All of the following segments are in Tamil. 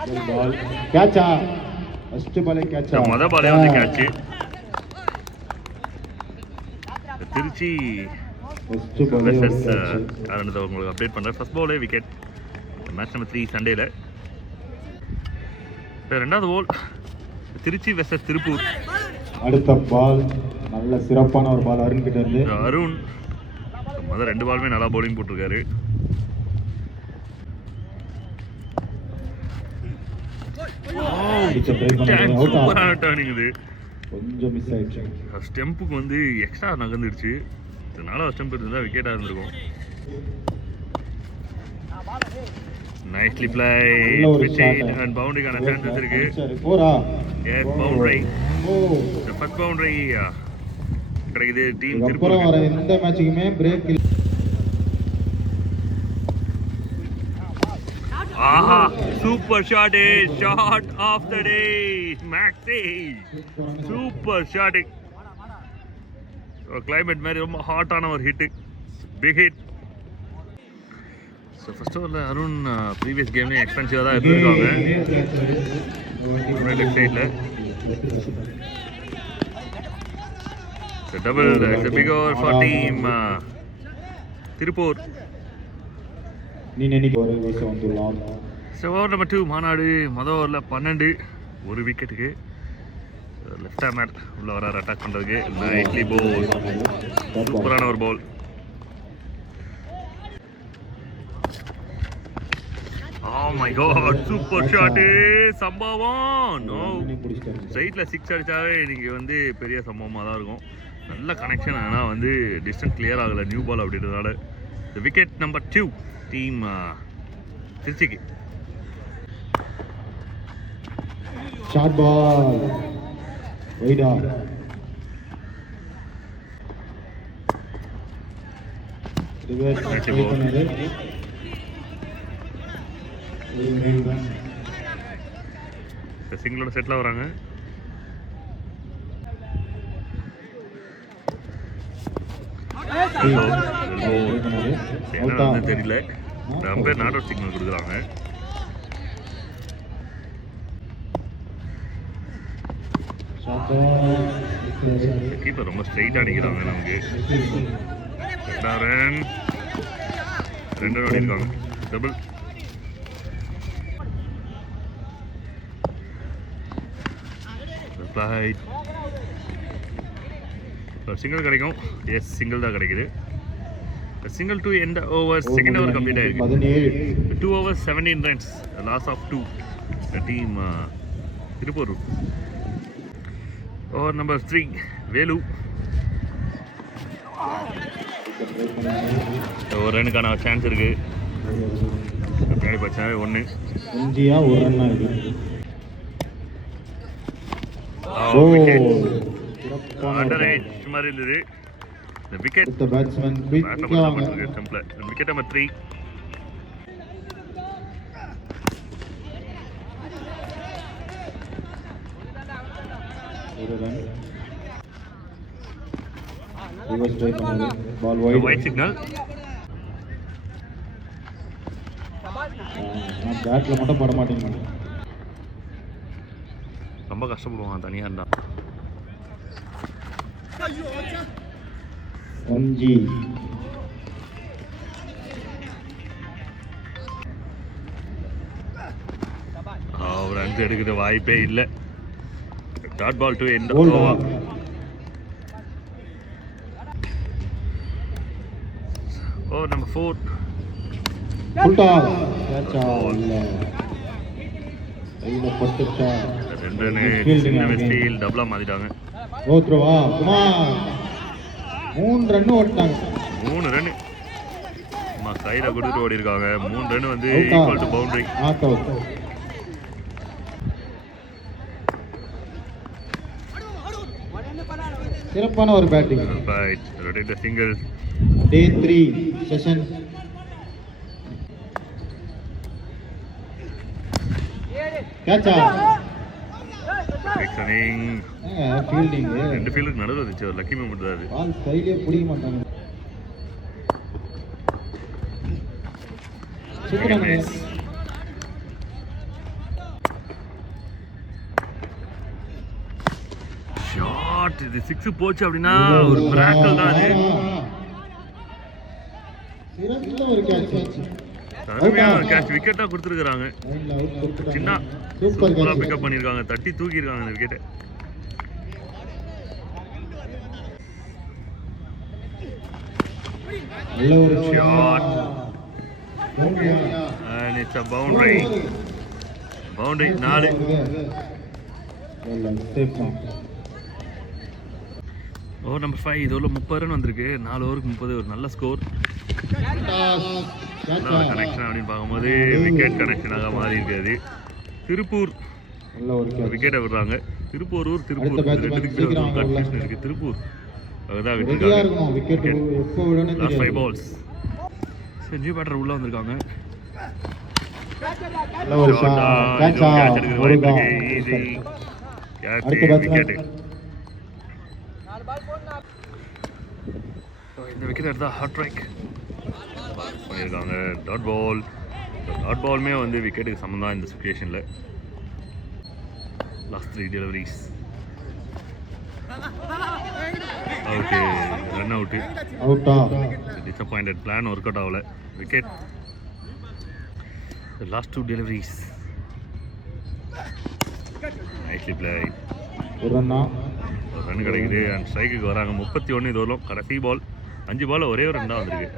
பால் கேட்சா ஃபர்ஸ்ட் பாலே கேட்சா முத பாலே வந்து கேட்ச். திருச்சி வெர்சஸ் அரண்டை உங்களுக்கு அப்டேட் பண்ணுறேன். ஃபர்ஸ்ட் பாலே விக்கெட் மேட்ச் நம்பர் 3 சண்டேல. ரெண்டாவது பால் திருச்சி வெர்சஸ் திருப்பூர். அடுத்த பால் நல்ல சிறப்பான ஒரு பால் அருண் கிட்ட இருந்து. அருண் முதல் 2 பாலுமே நல்லா பவுலிங் போட்டிருக்காரு. சூப்பரான டர்னிங் இது. கொஞ்சம் மிஸ் ஆயிடுச்சு. ஸ்டெம்புக்கு வந்து எக்ஸ்ட்ரா நகர்ந்துடுச்சு. நாலாவது ஸ்டெம்ப் இருந்தால் விக்கெட்டாக இருந்திருக்கும். நைஸ்லி பிளேட் அண்ட் பவுண்டரிக்கான சான்சஸ் இருக்கு. Yes boundary. ஃபர்ஸ்ட் பவுண்டரி கிடைக்குது டீம் திருப்பூர். எந்த மேட்சுக்குமே பிரேக் இல்ல. ஆஹா super shot. Shot of the day மேக்ஸி. Super shot. கிளைமேட் மாதிரி ரொம்ப ஹாட்டான ஒரு hit. Big hit. So first ஓவரில் அருண் ப்ரீவியஸ் கேம்லேயும் எக்ஸ்பென்சிவாக தான் இருந்திருக்காங்க. லெஃப்ட் சைடில் double. Big over for team Tiruppur. So over number 2 மாநாடு. மொதல் ஓவரில் 12 ஒரு விக்கெட்டுக்கு. லெஃப்ட் ஹேமர் உள்ள வரார் அட்டாக் பண்ணுறதுக்கு. நைஸ்லி போல். சூப்பரான ஒரு பால். Oh my god, super shot. சம்பவம். நோ ஸ்ட்ரைட்ல 6 அடிச்சாவே இன்னைக்கு வந்து பெரிய சம்பவமாக தான் இருக்கும். நல்ல கனெக்ஷன். ஆனால் வந்து டிஸ்டன்ஸ் கிளியர் ஆகலை நியூ பால் அப்படின்றதுனால. விக்கெட் நம்பர் 2 டீம் திருச்சிக்கு. ஷார்ட் பால் வைடா. சிங்கிளோட செட்டில் வராங்க. தெரியல. அம்பேர் நாட் அவுட் சிக்னல் கொடுக்குறாங்க. கீப்பர் ரொம்ப ஸ்ட்ரைட்டாக அடிக்கிறாங்க. நமக்கு 2 ரன் அடிக்கிறாங்க. டபுள். சிங்கிள் கிடைக்கும். எஸ் சிங்கிள் தான் கிடைக்குது. Single to end over. Second over complete ஆயிருக்கு. 2 overs 17 runs. Loss of 2 team Tiruppur. Over number 3 Velu. ஒரு ரனுக்கான சான்ஸ் இருக்கு. பின்னாடி பார்த்தா 1 இந்தியா ஒரு ரன் ஆகுது. அண்டர் ஏஜ் மாதிரி இருந்தது. Wicket batsman wicket number 3. ஒரு ரன். ரிவர்ஸ் ட்ரை பண்ணாரு. Ball wide signal. நான் பேட்ல மட்டும் பட மாட்டேங்க. ரொம்ப கஷ்டப்படுவான் தனியாக இருந்தா. ரன்ஸ் எடுக்கிற வாய்ப்பே இல்லை. Dot ball to end over. Over number 4. டபுளா மாத்திட்டாங்க. 3 ரன் ஓட்டாங்க. 3 ரன் கையில கொடுத்துட்டு ஓடி இருக்காங்க. 3 ரன் வந்து ஈக்குவல் டு பவுண்டரி. சிறப்பான ஒரு batting. Rotate single. Day 3 session. கேட்சா. எக்ஸனிங். ஃபீல்டிங். 2 ஃபீல்டுக்கு நடுவுல இருந்துச்சு. ஒரு லக்கி மூமெண்ட் தான் அது. பால் கையிலே பிடிக்க மாட்டாங்க. ஷாட். இது 6 போச்சு அப்படின்னா ஒரு மிராக்கிள் தான் அது. சிறந்த ஒரு கேட்ச். அருமையான ஒரு கேட்ச், விக்கெட்டா கொடுத்துருக்காங்க. சின்ன சூப்பர் சூப்பரா கேட்ச். பிக்கப் பண்ணிருக்காங்க, தட்டி தூக்கி இருக்காங்க இந்த விக்கெட்டை. நல்ல ஒரு ஷாட் பவுண்டரியா. and it's a boundary. Boundary 4. Over number 5. இது ஓவரில் 30 ரன் வந்திருக்கு. 4 ஓவருக்கு 30, ஒரு நல்ல ஸ்கோர். நல்ல கனெக்ஷன் அப்படின்னு பார்க்கும்போது விக்கெட் கனெக்ஷனாக மாறி இருக்காது. திருப்பூர் நல்ல ஒரு கேட்ச். விக்கெட்டை விடுறாங்க. திருப்பூர் திருப்பூர் அடுத்த batch ரெண்டுத்துக்கு சீக்கிரம் கன்ஃபியூஷன் இருக்கு. திருப்பூர் அதுதான் ரெடியா விட்டுருக்காங்க. இருக்கணும். விக்கெட் எப்போ விடணும் லாஸ்ட் 5 தெரியாது. பால்ஸ். நியூ பேட்டர் உள்ள வந்திருக்காங்க. நல்ல ஒரு கேட்ச். கேட்ச் எடுக்கிற வாய்ப்பு இருக்கு. ஈஸி அடுத்த கேட்ச், batsman. விக்கெட். இந்த விக்கெட் எடுத்தா ஹாட் ட்ரைக் பண்ணியிருக்காங்க. டாட் பால். டாட் பாலுமே வந்து விக்கெட்டுக்கு சம்மந்தம் தான் இந்த சுச்சுவேஷனில். Last 3 deliveries. Okay, run out. அவுட்டா. டிசப்பாயிண்டட், பிளான் ஒர்க் அவுட் ஆகல. Wicket. Last 2 deliveries. Nicely play. ஒரு ரன்னா. ஒரு ரன் கிடைக்குது அண்ட் ஸ்ட்ரைக்குக்கு வராங்க. 31 இது வரலாம். கடைசி பால். 5 பால் ஒரே ஒரு ரன் தான் வந்திருக்கு.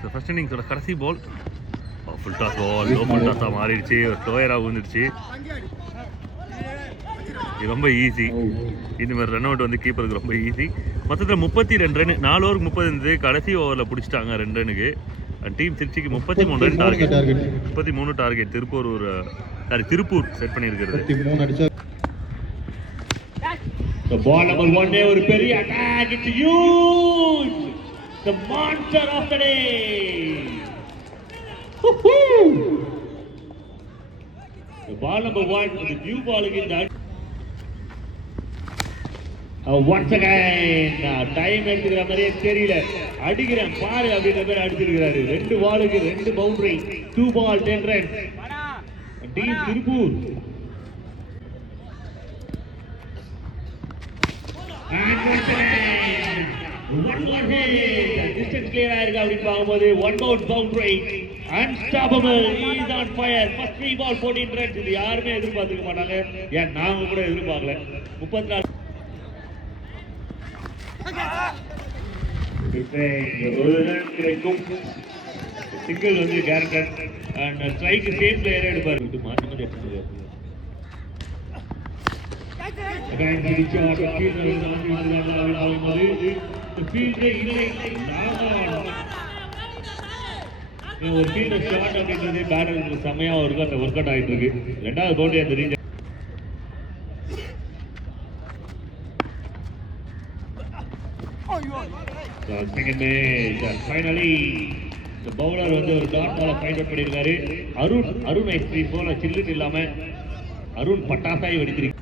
ஸோ ஃபர்ஸ்ட் இன்னிங்ஸோட கடைசி ball full toss ball. Low full டாஸாக மாறிடுச்சு, ஒரு ஸ்லோயராக விழுந்துடுச்சு. இது ரொம்ப ஈஸி. இந்த மாதிரி ரன் அவுட் வந்து கீப்பருக்கு ரொம்ப ஈஸி. மொத்தத்தில் 32 ரன். 4 ஓவருக்கு 30 இருந்தது. கடைசி ஓவரில் பிடிச்சிட்டாங்க 2 ரன்னுக்கு. டீம் திருச்சிக்கு 33 run target. 33 target Tiruppur set பண்ணியிருக்கிறது. 33 அடிச்சா. The ball number 1 ஒரு பெரிய attack. It's huge. The monster of the day. Woohoo! The ball number 1 the new ball in that. Once again time எடுத்துக்கிற மாதிரியே தெரியல. அடிக்கிறேன் பாரு அப்படின்ற மாதிரி அடிச்சிருக்கிறாரு. 2 பாலுக்கு 2 boundary. 2 ball 10 runs. Team Tiruppur. And once again, one more hit. Distance clear ஆயிருக்கு அப்படின்னு பார்க்கும்போது 1 out boundary. Unstoppable. He is on fire. First 3 ball 14 runs. இது யாருமே எதிர்பார்த்துக்க மாட்டாங்க. ஏன் நாங்க கூட எதிர்பார்க்கல. 34 ஒரு ரன் கிடைக்கும். சிங்கிள் வந்து கேரண்டட் அண்ட் ஸ்ட்ரைக் சேம் பிளேயரே எடுப்பார். இது மாற்றி மாற்றி எடுத்துருக்காரு. Again, the shot, the fielder is on the fielder இல்லை. ஒரு ஃபீல்டர் ஷாட் அப்படின்றது பேட்டருக்கு செம்மையாக ஒர்க் அவுட் ஆகிட்டு இருக்கு. 2வது பவுண்டரி அந்த ரீஞ்ச். செகண்ட் மேட்ச் ஃபைனலி இந்த பவுலர் வந்து ஒரு டாட் பாலை ஃபைண்ட் அவுட் பண்ணியிருக்காரு. அருண் ஐஸ்கிரீம் போல சில்லுன்னு இல்லாம அருண் பட்டாசாய் வெடித்திருக்கு.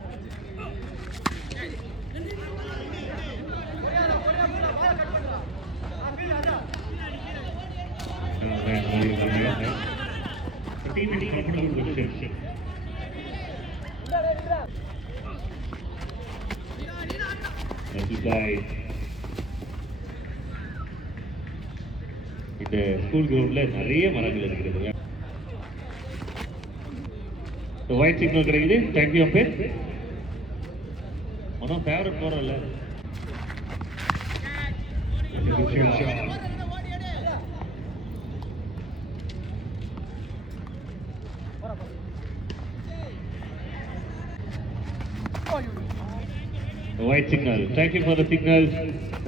இந்த ஸ்கூல் கிரவுண்ட்ல நிறைய மரங்கள் இருக்கிறது. ஒயிட் சிக்னல் கிடைக்குது. Thank you umpire. One of favourite போறல. White signal. Thank you for the signal.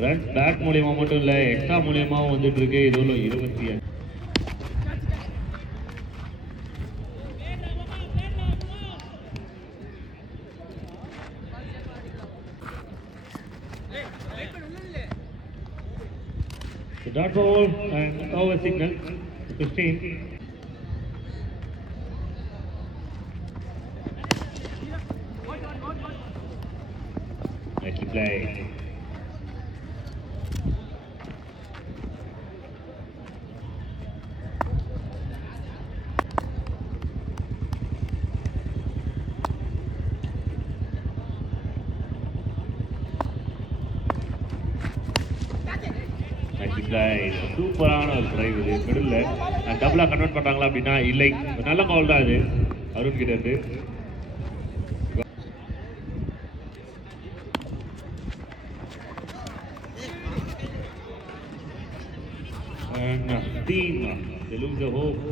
Run bat மூலியமா மட்டும் இல்லை, எக்ஸ்ட்ரா மூலியமாவும் வந்துட்டு இருக்கு. இது 25. Dot ball and over signal 15. Nicely played. Side. சூப்பரான ஒரு டிரைவ் இது மிடில். டபுளாக கன்வெர்ட் பண்ணுறாங்களா அப்படின்னா இல்லை, நல்ல கால் தான் இது அருண் கிட்ட இருந்து. Team, they lose the hope.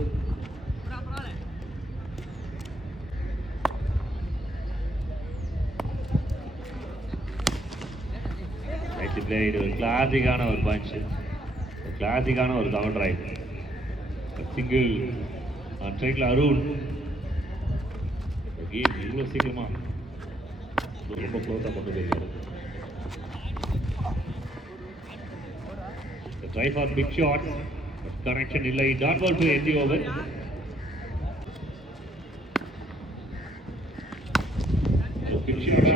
Right played, ஒரு கிளாசிக்கான ஒரு பஞ்ச், கிளாசிக்கான ஒரு கவர் டிரைவ், சிங்கிள் ஆன் ஸ்ட்ரைக்ல அருண். கேம் இவ்வளோ சீக்கிரமா ரொம்ப க்ளோஸாக கொண்டு போயிருக்காரு. Try for big shot, but connection illai. Dot ball to end the over. Big shot.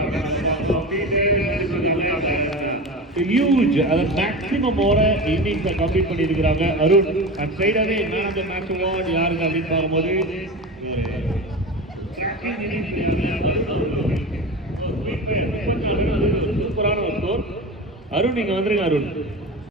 Huge, அது maximum over innings கம்ப்ளீட் பண்ணியிருக்கிறாங்க அருண். அண்ட் சைடாவே man of the match award யாருக்கு அப்படின்னு பார்க்கும்போது சூப்பரான ஒரு ஸ்கோர். அருண் நீங்க வந்துருங்க அருண்.